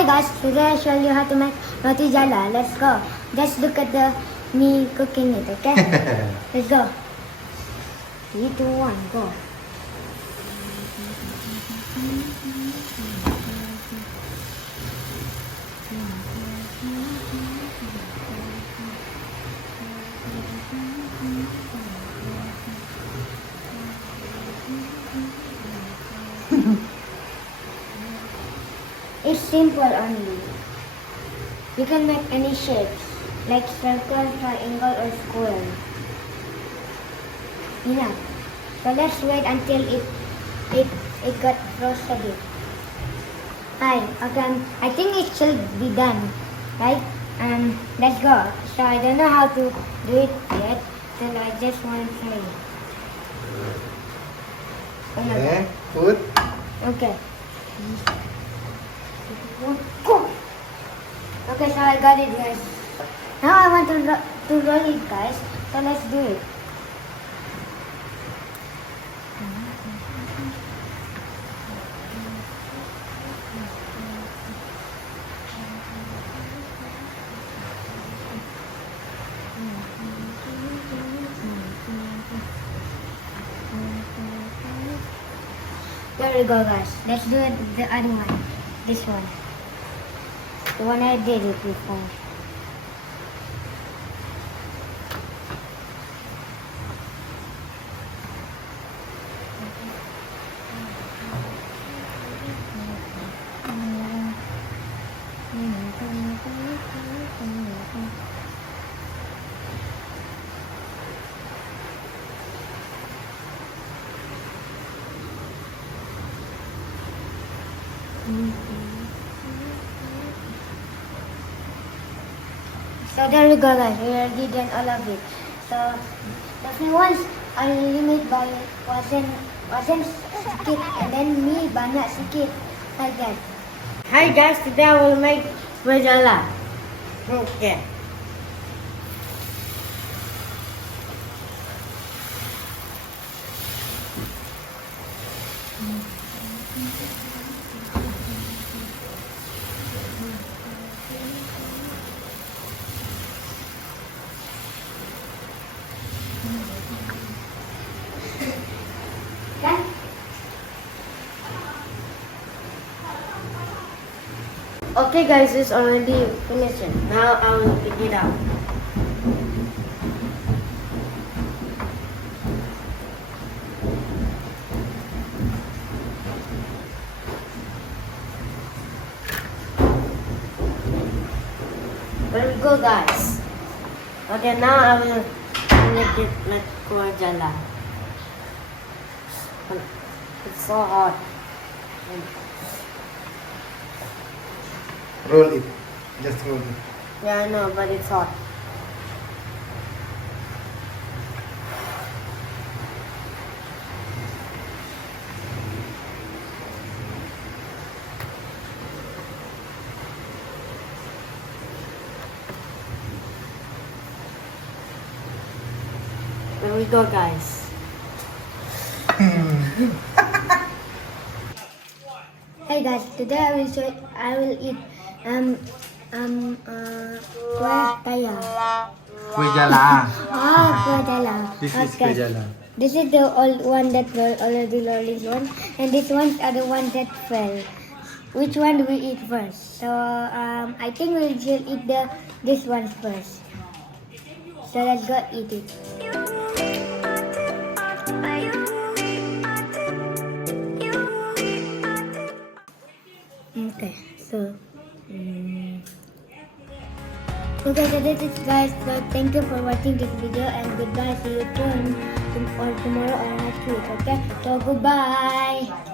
Hi guys, today I show you how to make Roti Jala. Let's go. Just look at me cooking it, okay? Let's go. 3, 2, 1, go. It's simple only. You can make any shapes, like circle, triangle, or square. Enough. So let's wait until it got roasted a bit. Hi, okay, I think it should be done, right? Let's go. So I don't know how to do it yet, so I just want to try it. Okay, put. Okay. Okay, so I got it, guys. Now I want to roll it, guys. So let's do it. There we go, guys. Let's do it, the other one. This one. The one I did it before. So there we go, guys. We already done all of it. So the few ones are limit by wasn't sikit, and then me banyak sikit like that. Hi guys, today I will make Roti Jala. Okay. Okay guys, it's already finished. Now I will pick it up. There we go guys. Okay, now I will make it like Roti Jala. It's so hot. Roll it. Just roll it. Yeah, I know, but it's hot. There we go, guys. Hey guys, today I will eat kue kaya. Kue jala. Kue jala. This is kue jala. This is the old one that already rolling one, and this ones are the ones that fell. Which one do we eat first? So I think we should eat this one first. So let's go eat it. Okay, so okay, so this is guys. So thank you for watching this video, and goodbye. See you soon or tomorrow or next week. Okay, so goodbye.